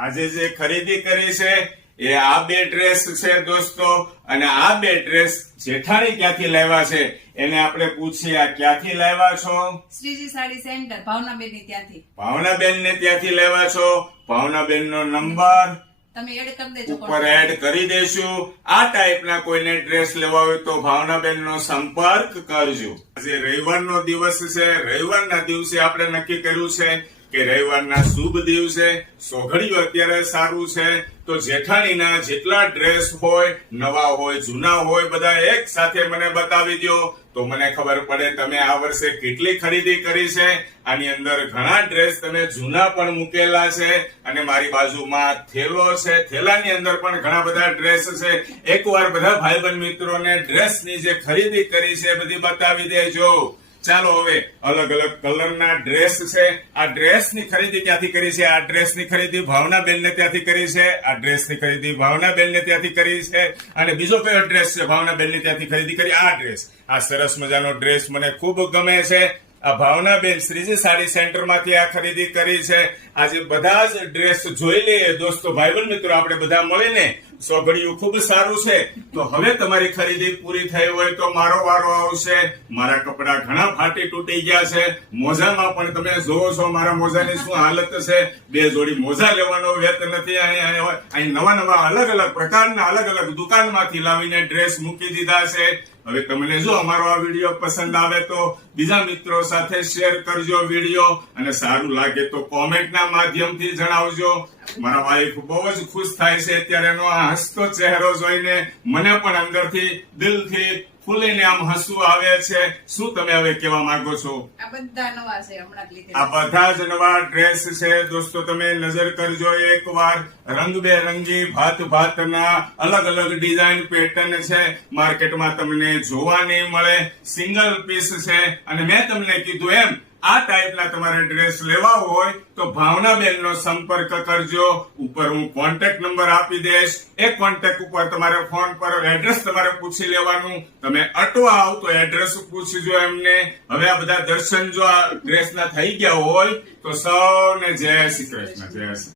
આજે જે ખરીદી કરી છે એ આ બે ડ્રેસ છે દોસ્તો, અને આ બે ડ્રેસ જેઠાણી ક્યાંથી લાવ્યા છે એને આપણે પૂછીએ. આ ક્યાંથી લાવ્યા છો? શ્રીજી સાડી સેન્ટર ભાવનાબેન ની ત્યાંથી. ભાવનાબેન ને ત્યાંથી લાવ્યા છો. ભાવનાબેન નો નંબર તમે એડ કરી દેજો, ઉપર એડ કરી દેશું. આ ટાઈપના કોઈને ડ્રેસ લેવા હોય તો ભાવનાબેન નો સંપર્ક કરજો. આજે રવિવારનો દિવસ છે. રવિવારના દિવસે આપણે નક્કી કર્યું છે કે રવિવારના શુભ દિવસે સોઘડિયું અત્યારે સારું છે તો જેઠાણીના જેટલા ડ્રેસ હોય, નવા હોય, જૂના હોય, બધા એક સાથે મને બતાવી દો તો મને ખબર પડે તમે આ વર્ષે કેટલી ખરીદી કરી છે. આની અંદર ઘણા ડ્રેસ તમે જૂના પણ મૂકેલા છે અને મારી બાજુમાં થેલો છે, થેલાની અંદર પણ ઘણા બધા ડ્રેસ છે. એકવાર બધા ભાઈબંધ મિત્રોને ડ્રેસની જે ખરીદી કરી છે બધી બતાવી દેજો. ચાલો હવે અલગ અલગ કલરના ડ્રેસ છે. આ ડ્રેસની ખરીદી ક્યાંથી કરી છે? આ ડ્રેસની ખરીદી ભાવનાબેન ને ત્યાંથી કરી છે. આ ડ્રેસની ખરીદી ભાવનાબેન ને ત્યાંથી કરી છે. અને બીજો કયો ડ્રેસ છે ભાવનાબેન ને ત્યાંથી ખરીદી કરી? આ ડ્રેસ. આ સરસ મજાનો ડ્રેસ મને ખૂબ ગમે છે. આ ભાવનાબેન શ્રીજી સાડી સેન્ટર માંથી આ ખરીદી કરી છે. આજે બધા જ ડ્રેસ જોઈ લઈએ દોસ્તો, ભાઈબંધ મિત્રો, આપણે બધા મળીને. સોઘડિયું ખૂબ સારું છે. તો હવે તમારી ખરીદી પૂરી થઈ હોય તો મારો વારો આવશે. મારા કપડા ઘણા ફાટી તૂટી ગયા છે. મોજામાં પણ તમે જોવો છો મારા મોજાની શું હાલત છે. 2 જોડી મોજા લેવાનો વેત નથી. અહીં નવા નવા અલગ અલગ પ્રકારના અલગ અલગ દુકાનમાંથી લાવીને ડ્રેસ મૂકી દીધા છે. હવે તમને જો અમારો આ વિડીયો પસંદ આવે તો બીજા મિત્રો સાથે શેર કરજો વિડીયો, અને સારું લાગે તો કોમેન્ટના માધ્યમથી જણાવજો. મારા વાઈફ બહુ જ ખુશ થાય છે અત્યારે એનો આ હસતો ચહેરો જોઈને. મને પણ અંદરથી દિલથી ખુલીને આમ હસવું આવે છે. શું તમે હવે કહેવા માંગો છો? આ બધા નવા છે, હમણાં જ લીધેલા. આ બધા જ નવા ડ્રેસ છે દોસ્તો, તમે નજર કરજો એકવાર. રંગબેરંગી ભાત ભાતના અલગ અલગ ડિઝાઇન પેટર્ન છે. માર્કેટમાં તમને જોવા નહીં મળે. સિંગલ પીસ છે. અને મેં તમને કીધું એમ આ ટાઈપના તમારે ડ્રેસ લેવા હોય તો ભાવનાબેન નો સંપર્ક કરજો. ઉપર હું કોન્ટેક્ટ નંબર આપી દઈશ. એ કોન્ટેક્ટ ઉપર તમારે ફોન પર એડ્રેસ તમારે પૂછી લેવાનું. તમે અટવા આવ તો એડ્રેસ પૂછજો એમને. હવે આ બધા દર્શન જો આ ડ્રેસના થઈ ગયા હોય તો સૌને જય શ્રી કૃષ્ણ. જય શ્રી